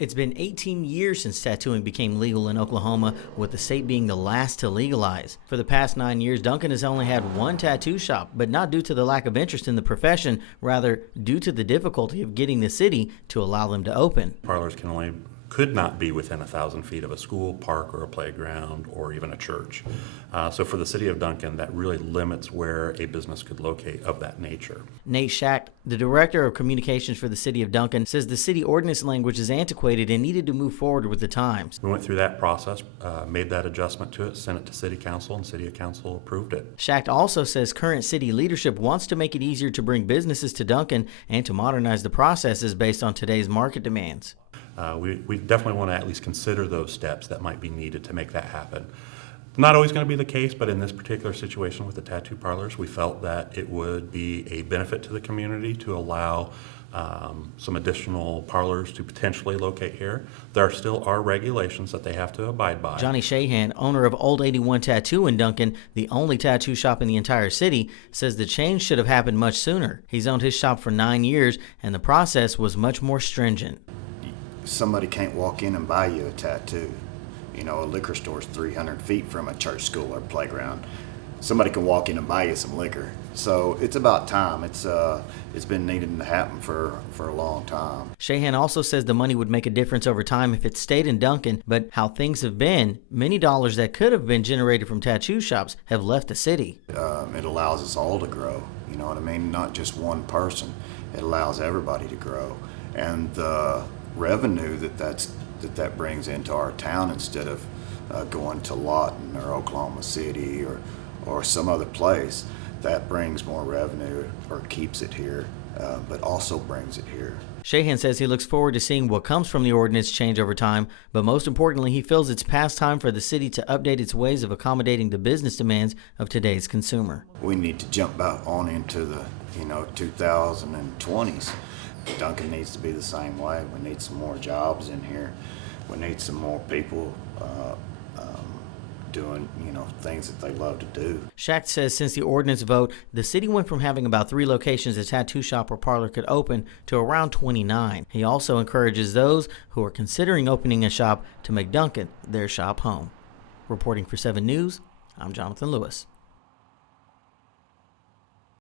It's been 18 years since tattooing became legal in Oklahoma, with the state being the last to legalize. For the past 9 years, Duncan has only had one tattoo shop, but not due to the lack of interest in the profession, rather due to the difficulty of getting the city to allow them to open. Parlors could not be within 1,000 feet of a school, park, or a playground, or even a church. So for the city of Duncan, that really limits where a business could locate of that nature. Nate Schacht, the director of communications for the city of Duncan, says the city ordinance language is antiquated and needed to move forward with the times. We went through that process, made that adjustment to it, sent it to city council, and city council approved it. Schacht also says current city leadership wants to make it easier to bring businesses to Duncan and to modernize the processes based on today's market demands. We definitely want to at least consider those steps that might be needed to make that happen. Not always going to be the case, but in this particular situation with the tattoo parlors, we felt that it would be a benefit to the community to allow some additional parlors to potentially locate here. There still are regulations that they have to abide by. Johnny Shahan, owner of Old 81 Tattoo in Duncan, the only tattoo shop in the entire city, says the change should have happened much sooner. He's owned his shop for 9 years, and the process was much more stringent. Somebody can't walk in and buy you a tattoo. You know, a liquor store is 300 feet from a church, school, or playground. Somebody can walk in and buy you some liquor. So it's about time. It's been needing to happen for a long time. Shahan also says the money would make a difference over time if it stayed in Duncan, but how things have been, many dollars that could have been generated from tattoo shops have left the city. It allows us all to grow. You know what I mean? Not just one person. It allows everybody to grow. And the revenue that brings into our town, instead of going to Lawton or Oklahoma City or some other place, that brings more revenue, or keeps it here, but also brings it here. Shahan says he looks forward to seeing what comes from the ordinance change over time, but most importantly, he feels it's past time for the city to update its ways of accommodating the business demands of today's consumer. We need to jump back on into the 2020s. Duncan needs to be the same way. We need some more jobs in here. We need some more people doing things that they love to do. Schacht says since the ordinance vote, the city went from having about 3 locations a tattoo shop or parlor could open to around 29. He also encourages those who are considering opening a shop to make Duncan their shop home. Reporting for 7 News, I'm Jonathan Lewis.